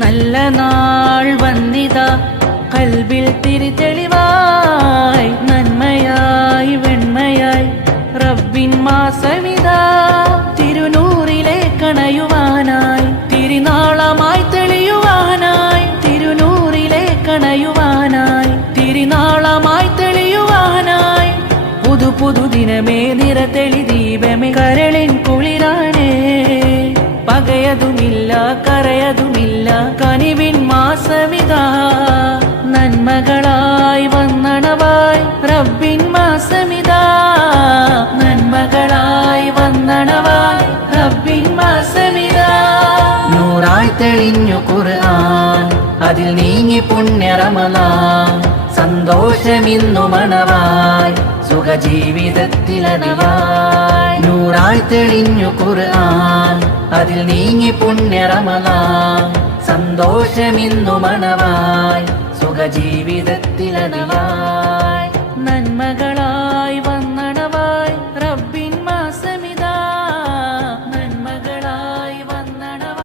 നല്ല നാൾ വന്നിതാ കൽബിൽ തിരിതെളിവായി നന്മയായി വെണ്മയായി റബ്ബിൻ മാസമിതാ തിരുനൂറിലെ കണയുവാനായി തിരുനാളമായി തെളിയുവാനായി തിരുനൂറിലെ കണയുവാനായി തിരുനാളമായി തെളിയുവാനായി പുതു പുതു ദിനമേ നിറതെളി ദീപമേ കരളിൻ കുളിരാണേ പകയതുമില്ല കരയതുമില്ല കനിവിൻ മാസമിതാ നന്മകളായി വന്നണവായി റബ്ബിൻ മാസമിതാ നന്മകളായി വന്നണവായി റബ്ബിൻ മാസമിതാ നൂറായി തെളിഞ്ഞു ഖുർആൻ അതിൽ നീങ്ങി പുണ്യ റമളാൻ സന്തോഷമിന്നു മണവായി സുഖജീവിതത്തിലനവായി നൂറായി തെളിഞ്ഞു ഖുർആൻ അതിൽ നീങ്ങി പുണ്യ റമളാൻ സന്തോഷമിന്നു മണവായി സുഖജീവിതത്തിലനവായി നന്മകളായി